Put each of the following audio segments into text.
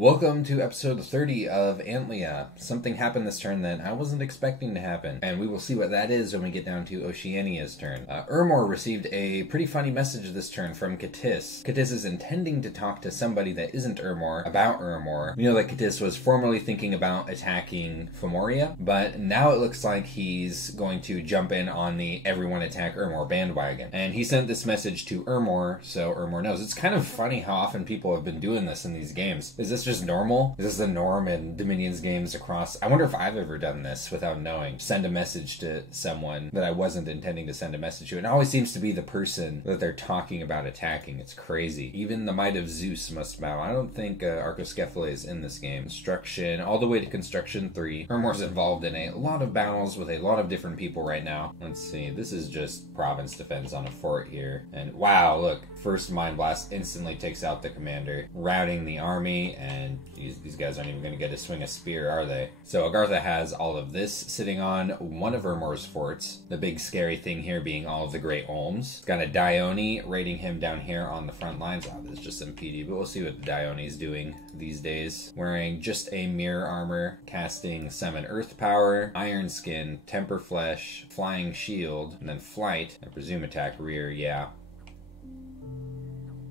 Welcome to episode 30 of Antlia. Something happened this turn that I wasn't expecting to happen, and we will see what that is when we get down to Oceania's turn. Urmor received a pretty funny message this turn from Katis. Katis is intending to talk to somebody that isn't Urmor about Urmor. We know that Katis was formerly thinking about attacking Femoria, but now it looks like he's going to jump in on the everyone attack Urmor bandwagon. And he sent this message to Urmor, so Urmor knows. It's kind of funny how often people have been doing this in these games. Is this just normal? Is this the norm in Dominions games across? I wonder if I've ever done this without knowing. Send a message to someone that I wasn't intending to send a message to. It always seems to be the person that they're talking about attacking. It's crazy. Even the might of Zeus must bow. I don't think Arcoscephale is in this game. Construction, all the way to Construction 3. Urmor's involved in a lot of battles with a lot of different people right now. Let's see. This is just province defense on a fort here. And wow, look. First Mind Blast instantly takes out the commander, routing the army, and these guys aren't even going to get to swing a spear, are they? So Agartha has all of this sitting on one of Urmor's forts. The big scary thing here being all of the Great Olms. Got a Dione raiding him down here on the front lines. Oh, this is just some PD, but we'll see what the Dione's doing these days. Wearing just a mirror armor, casting Summon Earth Power, Iron Skin, Temper Flesh, Flying Shield, and then Flight. I presume attack rear, yeah.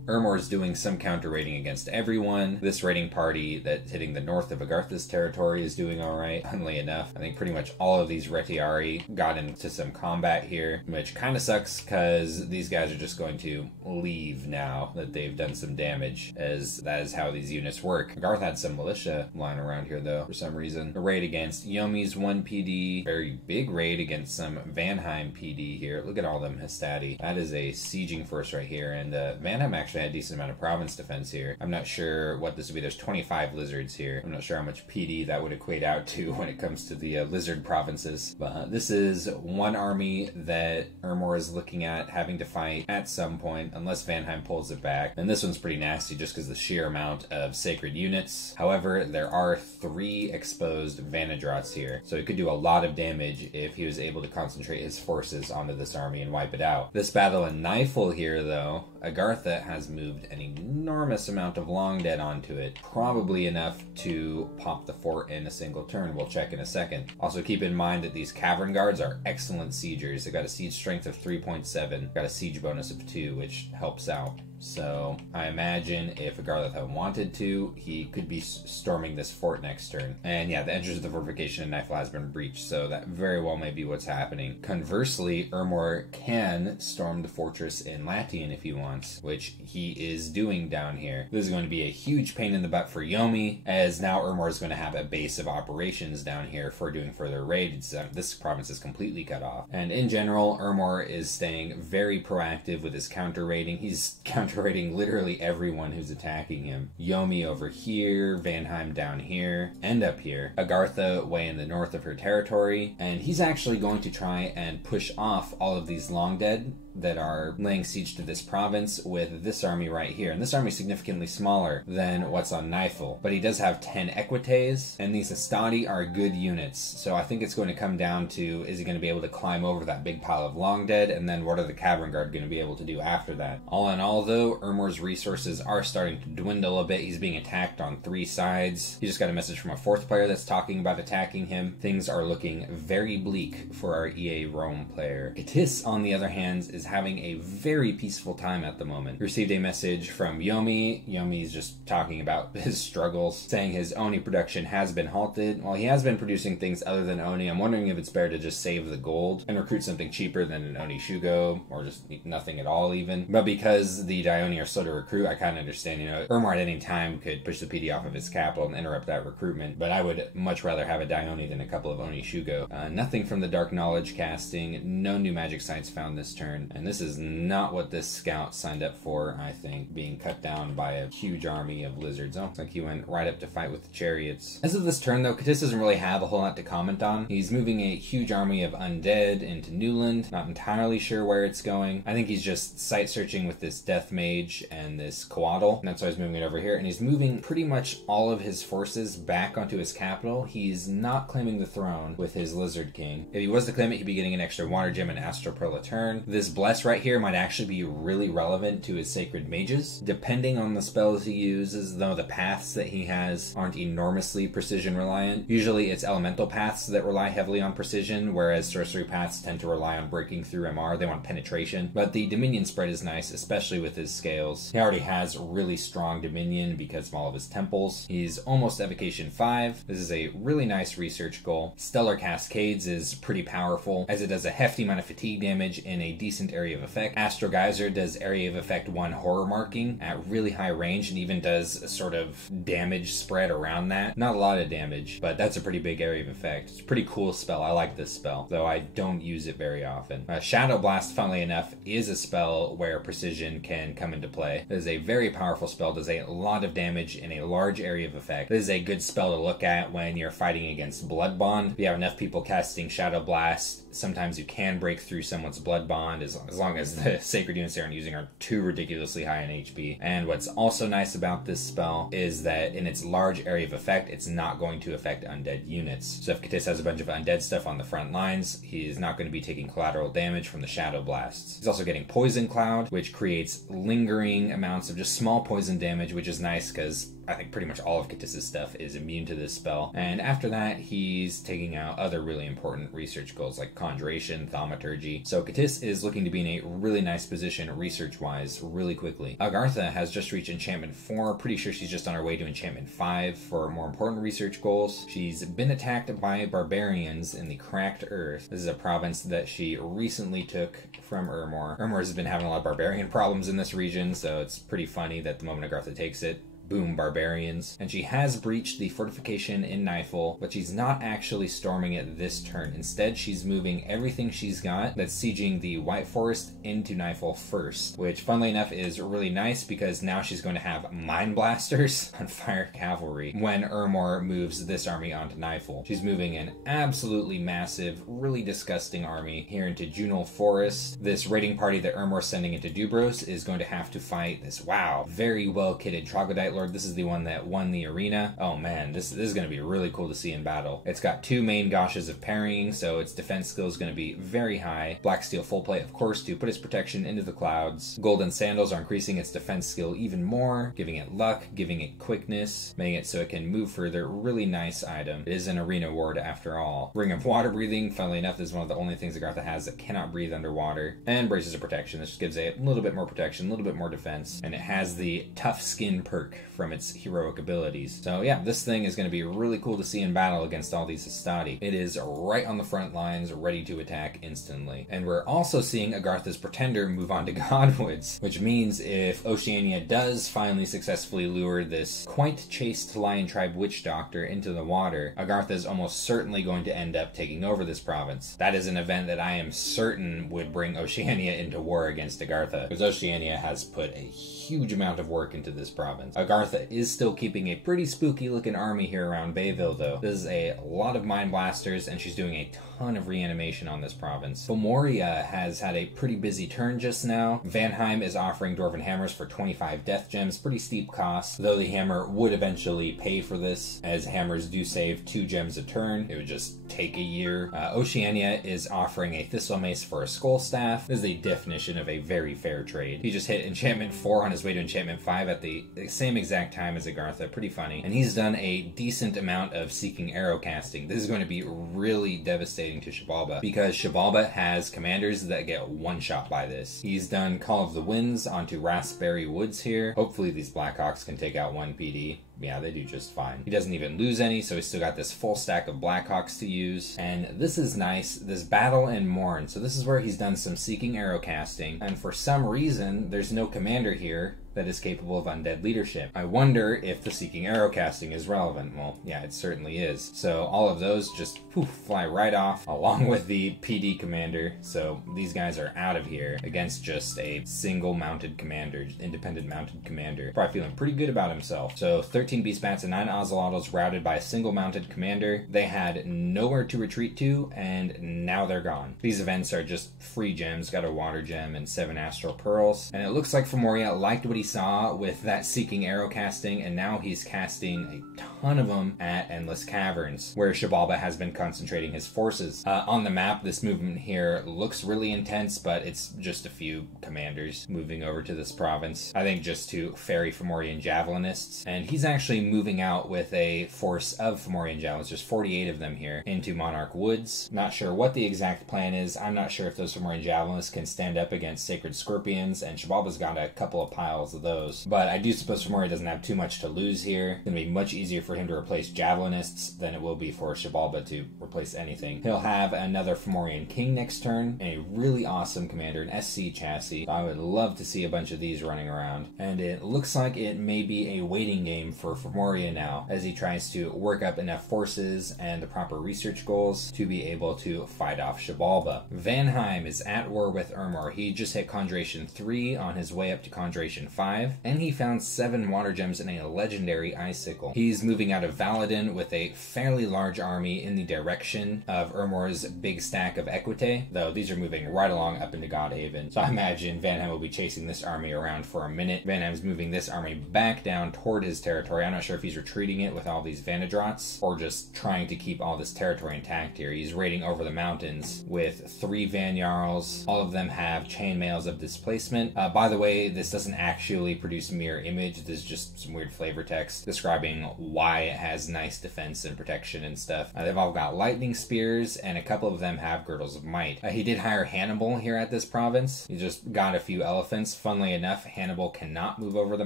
Urmor's doing some counter raiding against everyone. This raiding party that's hitting the north of Agartha's territory is doing alright. Funnily enough, I think pretty much all of these Retiari got into some combat here, which kind of sucks because these guys are just going to leave now that they've done some damage, as that is how these units work. Agartha had some militia lying around here though, for some reason. A raid against Yomi's 1 PD. Very big raid against some Vanheim PD here. Look at all them Hastati. That is a sieging force right here, and Vanheim actually had a decent amount of province defense here. I'm not sure what this would be. There's 25 lizards here. I'm not sure how much PD that would equate out to when it comes to the lizard provinces. But this is one army that Urmor is looking at having to fight at some point, unless Vanheim pulls it back. And this one's pretty nasty just because the sheer amount of sacred units. However, there are 3 exposed Vanadrots here, so it could do a lot of damage if he was able to concentrate his forces onto this army and wipe it out. This battle in Nifl here, though, Agartha has moved an enormous amount of Long Dead onto it. Probably enough to pop the fort in a single turn. We'll check in a second. Also keep in mind that these Cavern Guards are excellent siegers. They've got a siege strength of 3.7, got a siege bonus of 2, which helps out. So I imagine if Agartha wanted to, he could be storming this fort next turn. And yeah, the entrance of the fortification in Nifl has been breached, so that very well may be what's happening. Conversely, Urmor can storm the fortress in Latian if he wants, which he is doing down here. This is going to be a huge pain in the butt for Yomi, as now Urmor is going to have a base of operations down here for doing further raids. This province is completely cut off. And in general, Urmor is staying very proactive with his counter raiding. He's counter-raiding literally everyone who's attacking him. Yomi over here, Vanheim down here, and up here. Agartha way in the north of her territory, and he's actually going to try and push off all of these Long Dead that are laying siege to this province with this army right here. And this army is significantly smaller than what's on Nifl, but he does have 10 Equites, and these Hastati are good units. So I think it's going to come down to, is he going to be able to climb over that big pile of Long Dead, and then what are the Cavern Guard going to be able to do after that? All in all though, Urmor's resources are starting to dwindle a bit. He's being attacked on 3 sides. He just got a message from a 4th player that's talking about attacking him. Things are looking very bleak for our EA Rome player. Katis, on the other hand, is having a very peaceful time at the moment. Received a message from Yomi. Yomi's just talking about his struggles, saying his Oni production has been halted. While he has been producing things other than Oni, I'm wondering if it's better to just save the gold and recruit something cheaper than an Oni Shugo, or just nothing at all even. But because the Dione are slow to recruit, I kind of understand, Urmor at any time could push the PD off of his capital and interrupt that recruitment, but I would much rather have a Dione than a couple of Oni Shugo. Nothing from the Dark Knowledge casting, no new magic sites found this turn, and this is not what this scout signed up for, I think, being cut down by a huge army of lizards. Oh, looks like he went right up to fight with the chariots. As of this turn, though, Katis doesn't really have a whole lot to comment on. He's moving a huge army of undead into Newland. Not entirely sure where it's going. I think he's just site searching with this Death Mage and this Coatl, and that's why he's moving it over here. And he's moving pretty much all of his forces back onto his capital. He's not claiming the throne with his Lizard King. If he was to claim it, he'd be getting an extra Water Gem and Astral Pearl a turn. This Bless right here might actually be really relevant to his Sacred Mages, depending on the spells he uses, though the paths that he has aren't enormously precision reliant. Usually it's elemental paths that rely heavily on precision, whereas sorcery paths tend to rely on breaking through MR. They want penetration, but the Dominion spread is nice, especially with his scales. He already has really strong Dominion because of all of his temples. He's almost Evocation 5. This is a really nice research goal. Stellar Cascades is pretty powerful, as it does a hefty amount of fatigue damage in a decent area of effect. Astral Geyser does area of effect 1 horror marking at really high range, and even does a sort of damage spread around that. Not a lot of damage, but that's a pretty big area of effect. It's a pretty cool spell. I like this spell, though I don't use it very often. Shadow Blast, funnily enough, is a spell where precision can come into play. It is a very powerful spell, does a lot of damage in a large area of effect. This is a good spell to look at when you're fighting against Blood Bond. If you have enough people casting Shadow Blast, sometimes you can break through someone's Blood Bond as long as the sacred units they aren't using are too ridiculously high in HP. And what's also nice about this spell is that in its large area of effect, it's not going to affect undead units. So if Katis has a bunch of undead stuff on the front lines, he is not going to be taking collateral damage from the Shadow Blasts. He's also getting Poison Cloud, which creates lingering amounts of just small poison damage, which is nice because I think pretty much all of Katis' stuff is immune to this spell. And after that, he's taking out other really important research goals like Conjuration, Thaumaturgy. So Katis is looking to be in a really nice position research-wise really quickly. Agartha has just reached Enchantment 4. Pretty sure she's just on her way to Enchantment 5 for more important research goals. She's been attacked by barbarians in the Cracked Earth. This is a province that she recently took from Urmor. Urmor has been having a lot of barbarian problems in this region, so it's pretty funny that the moment Agartha takes it, boom, barbarians. And she has breached the fortification in Nifel, but she's not actually storming it this turn. Instead, she's moving everything she's got that's sieging the White Forest into Nifel first, which funnily enough is really nice because now she's going to have Mine Blasters on Fire Cavalry when Urmor moves this army onto Nifel. She's moving an absolutely massive, really disgusting army here into Junal Forest. This raiding party that Urmor's sending into Dubros is going to have to fight this, wow, very well-kitted Troglodyte Lord. This is the one that won the arena. Oh man, this is going to be really cool to see in battle. It's got 2 main goshes of parrying, so its defense skill is going to be very high. Black Steel Full Plate, of course, to put its protection into the clouds. Golden Sandals are increasing its defense skill even more, giving it luck, giving it quickness, making it so it can move further. Really nice item. It is an arena ward after all. Ring of Water Breathing, funnily enough, is one of the only things Agartha has that cannot breathe underwater. And Braces of Protection. This just gives a little bit more protection, a little bit more defense, and it has the Tough Skin perk from its heroic abilities. So yeah, this thing is going to be really cool to see in battle against all these Hastati. It is right on the front lines, ready to attack instantly. And we're also seeing Agartha's Pretender move on to Godwoods, which means if Oceania does finally successfully lure this quite chaste Lion Tribe Witch Doctor into the water, Agartha is almost certainly going to end up taking over this province. That is an event that I am certain would bring Oceania into war against Agartha, because Oceania has put a huge amount of work into this province. Agartha is still keeping a pretty spooky looking army here around Bayville though. This is a lot of Mind Blasters, and she's doing a ton of reanimation on this province. Fomoria has had a pretty busy turn just now. Vanheim is offering Dwarven Hammers for 25 Death Gems, pretty steep cost, though the hammer would eventually pay for this, as hammers do save 2 gems a turn. It would just take a year. Oceania is offering a Thistle Mace for a Skull Staff. This is the definition of a very fair trade. He just hit Enchantment 4 on his way to Enchantment 5 at the same exact time as Agartha. Pretty funny. And he's done a decent amount of Seeking Arrow casting. This is going to be really devastating to Shabalba, because Shabalba has commanders that get one-shot by this. He's done Call of the Winds onto Raspberry Woods here. Hopefully these Blackhawks can take out 1 PD. Yeah, they do just fine. He doesn't even lose any, so he's still got this full stack of Blackhawks to use. And this is nice, this Battle and Mourn. So this is where he's done some Seeking Arrow casting, and for some reason, there's no commander here that is capable of undead leadership. I wonder if the Seeking Arrow casting is relevant. Well, yeah, it certainly is. So all of those just poof, fly right off, along with the PD commander. So these guys are out of here against just a single mounted commander, independent mounted commander. Probably feeling pretty good about himself. So 13 Beast Bats and 9 Ozelottles routed by a single mounted commander. They had nowhere to retreat to, and now they're gone. These events are just free gems, got a Water Gem and 7 Astral Pearls. And it looks like Fomoria liked what he saw with that Seeking Arrow casting, and now he's casting a ton of them at Endless Caverns, where Xibalba has been concentrating his forces. On the map, this movement here looks really intense, but it's just a few commanders moving over to this province. I think just to ferry Fomorian javelinists, and he's actually moving out with a force of Fomorian javelins, just 48 of them here, into Monarch Woods. Not sure what the exact plan is. I'm not sure if those Fomorian javelinists can stand up against Sacred Scorpions, and Xibalba's got a couple of piles of those. But I do suppose Fomoria doesn't have too much to lose here. It's going to be much easier for him to replace javelinists than it will be for Xibalba to replace anything. He'll have another Fomorian king next turn, and a really awesome commander, an SC chassis. I would love to see a bunch of these running around. And it looks like it may be a waiting game for Fomoria now, as he tries to work up enough forces and the proper research goals to be able to fight off Xibalba. Vanheim is at war with Ermor. He just hit Conjuration 3 on his way up to Conjuration 5, and he found 7 water gems in a legendary icicle. He's moving out of Valadin with a fairly large army in the direction of Ermor's big stack of Equite, though these are moving right along up into Godhaven. So I imagine Vanheim will be chasing this army around for a minute. Vanheim's moving this army back down toward his territory. I'm not sure if he's retreating it with all these Vanadrots or just trying to keep all this territory intact here. He's raiding over the mountains with 3 Van Jarls. All of them have chainmails of displacement. By the way, this doesn't actually produce mirror image. This is just some weird flavor text describing why it has nice defense and protection and stuff. They've all got lightning spears, and a couple of them have girdles of might. He did hire Hannibal here at this province. He just got a few elephants. Funnily enough, Hannibal cannot move over the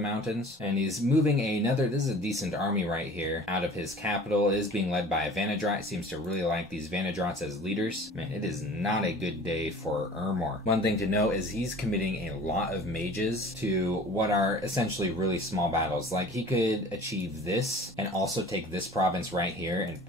mountains, and he's moving another, this is a decent army right here, out of his capital. It is being led by a Vanadrot. He seems to really like these Vanadrots as leaders. Man, it is not a good day for Ermor. One thing to note is he's committing a lot of mages to what are essentially really small battles. Like, he could achieve this and also take this province right here, and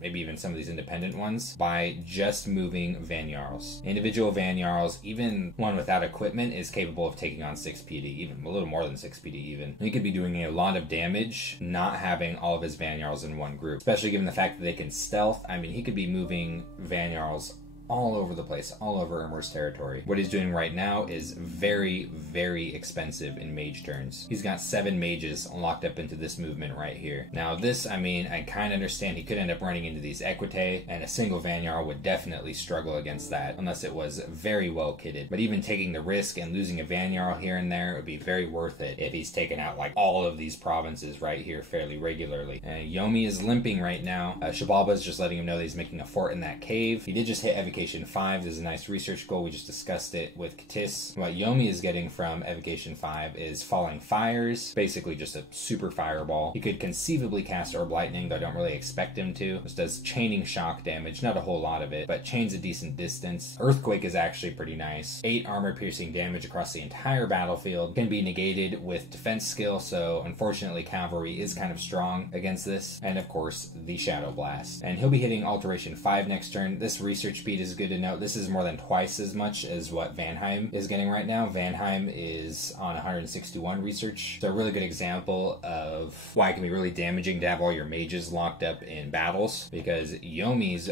maybe even some of these independent ones, by just moving Van Jarls. Individual Van Jarls, even one without equipment, is capable of taking on 6 PD, even a little more than 6 PD even. He could be doing a lot of damage not having all of his Van Jarls in one group, especially given the fact that they can stealth. I mean, he could be moving Van Jarls all over the place, all over Ermor's territory. What he's doing right now is very, very expensive in mage turns. He's got 7 mages locked up into this movement right here. Now this, I mean, I kind of understand he could end up running into these Equite, and a single Van Jarl would definitely struggle against that, unless it was very well kitted. But even taking the risk and losing a Van Jarl here and there, it would be very worth it if he's taken out like all of these provinces right here fairly regularly. Yomi is limping right now. Xibalba is just letting him know that he's making a fort in that cave. He did just hit Evocation 5. This is a nice research goal. We just discussed it with Katis. What Yomi is getting from Evocation 5 is Falling Fires, basically just a super fireball. He could conceivably cast Orb Lightning, though I don't really expect him to. This does chaining shock damage, not a whole lot of it, but chains a decent distance. Earthquake is actually pretty nice. 8 armor piercing damage across the entire battlefield, can be negated with defense skill, so unfortunately cavalry is kind of strong against this. And of course, the Shadow Blast. And he'll be hitting Alteration 5 next turn. This research speed is good to note. This is more than twice as much as what Vanheim is getting right now. Vanheim is on 161 research. So a really good example of why it can be really damaging to have all your mages locked up in battles, because Yomi's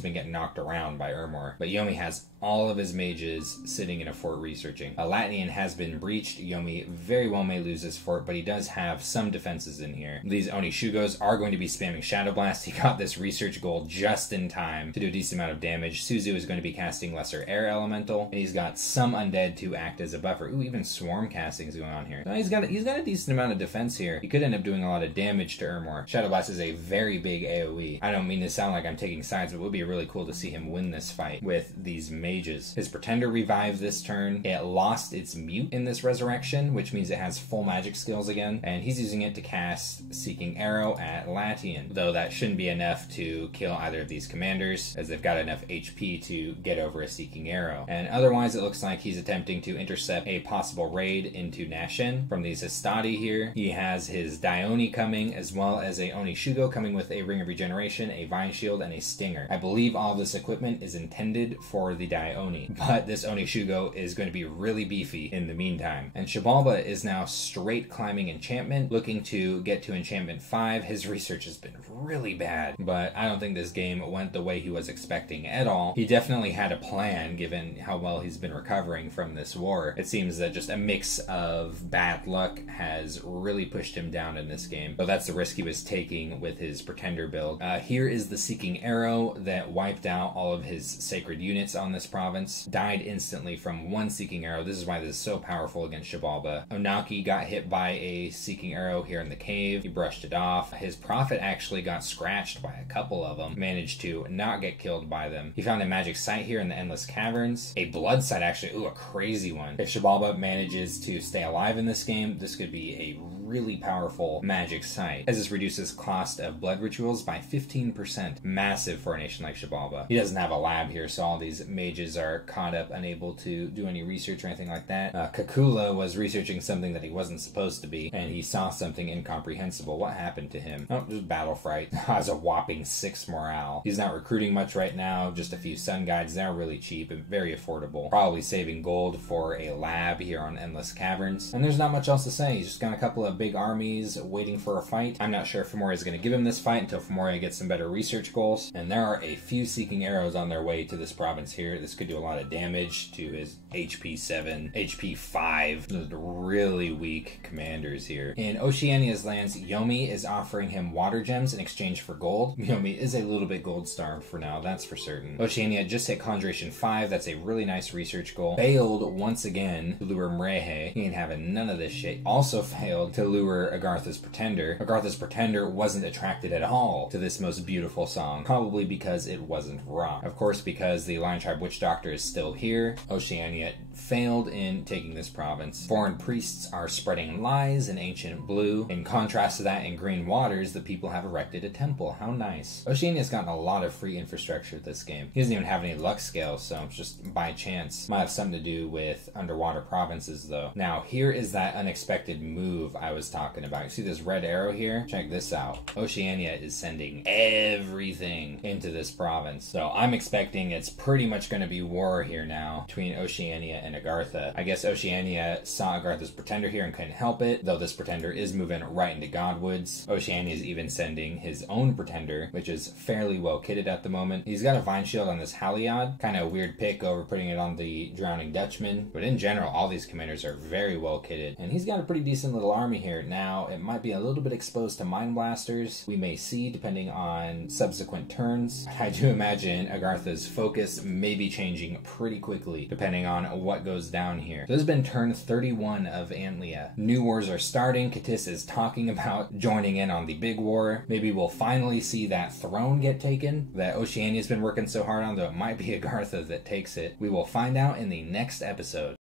been getting knocked around by Ermor, but Yomi has all of his mages sitting in a fort researching. Latnian has been breached. Yomi very well may lose his fort, but he does have some defenses in here. These Oni Shugos are going to be spamming Shadow Blast. He got this research goal just in time to do a decent amount of damage. Suzu is going to be casting Lesser Air Elemental, and he's got some undead to act as a buffer. Ooh, even Swarm casting is going on here. So he's got a decent amount of defense here. He could end up doing a lot of damage to Ermor. Shadow Blast is a very big AoE. I don't mean to sound like I'm taking sides, but it would be really cool to see him win this fight with these mages. His Pretender revived this turn. It lost its mute in this resurrection, which means it has full magic skills again, and he's using it to cast Seeking Arrow at Latian, though that shouldn't be enough to kill either of these commanders, as they've got enough HP to get over a Seeking Arrow. And otherwise, it looks like he's attempting to intercept a possible raid into Nashen from these Hastati here. He has his Dione coming, as well as a Oni Shugo coming with a Ring of Regeneration, a Vine Shield, and a Stinger. I believe all of this equipment is intended for the Dione, but this Oni Shugo is going to be really beefy in the meantime. And Xibalba is now straight climbing enchantment, looking to get to enchantment 5. His research has been really bad, but I don't think this game went the way he was expecting at all. He definitely had a plan given how well he's been recovering from this war. It seems that just a mix of bad luck has really pushed him down in this game. So that's the risk he was taking with his Pretender build. Here is the Seeking Arrow that wiped out all of his sacred units on this province. Died instantly from one Seeking Arrow. This is why this is so powerful against Xibalba. Onaki got hit by a Seeking Arrow here in the cave. He brushed it off. His Prophet actually got scratched by a couple of them. Managed to not get killed by them. He found a magic site here in the Endless Caverns. A blood site actually. Ooh, a crazy one. If Xibalba manages to stay alive in this game, this could be a really powerful magic site, as this reduces cost of blood rituals by 15%. Massive for a nation like Xibalba. He doesn't have a lab here, so all these mages are caught up, unable to do any research or anything like that. Kakula was researching something that he wasn't supposed to be, and he saw something incomprehensible. What happened to him? Oh, just battle fright. Has a whopping 6 morale. He's not recruiting much right now, just a few sun guides. They're really cheap and very affordable. Probably saving gold for a lab here on Endless Caverns. And there's not much else to say. He's just got a couple of big armies waiting for a fight. I'm not sure if Fomoriya is going to give him this fight until Fomoriya gets some better research goals. And there are a few Seeking Arrows on their way to this province here. This could do a lot of damage to his HP 7, HP 5. Those are really weak commanders here. In Oceania's lands, Yomi is offering him water gems in exchange for gold. Yomi is a little bit gold starved for now, that's for certain. Oceania just hit Conjuration 5. That's a really nice research goal. Failed once again to lure Mrehe. He ain't having none of this shit. Also failed to lure Agartha's Pretender. Agartha's Pretender wasn't attracted at all to this most beautiful song, probably because it wasn't rock. Of course, because the Lion Tribe Witch Doctor is still here, Oceania failed in taking this province. Foreign priests are spreading lies in ancient blue. In contrast to that, in green waters, the people have erected a temple. How nice. Oceania's gotten a lot of free infrastructure this game. He doesn't even have any luck scales, so it's just by chance. Might have something to do with underwater provinces, though. Now, here is that unexpected move I was talking about. You see this red arrow here? Check this out. Oceania is sending everything into this province. So I'm expecting it's pretty much going to be war here now between Oceania and Agartha. I guess Oceania saw Agartha's Pretender here and couldn't help it, though this Pretender is moving right into Godwoods. Oceania is even sending his own Pretender, which is fairly well kitted at the moment. He's got a Vine Shield on this Haliod. Kind of a weird pick over putting it on the Drowning Dutchman, but in general, all these commanders are very well kitted, and he's got a pretty decent little army here. Now, it might be a little bit exposed to Mind Blasters. We may see, depending on subsequent turns. I do imagine Agartha's focus may be changing pretty quickly, depending on what goes down here. So this has been turn 31 of Antlia. New wars are starting. Katis is talking about joining in on the big war. Maybe we'll finally see that throne get taken that Oceania's been working so hard on, though it might be Agartha that takes it. We will find out in the next episode.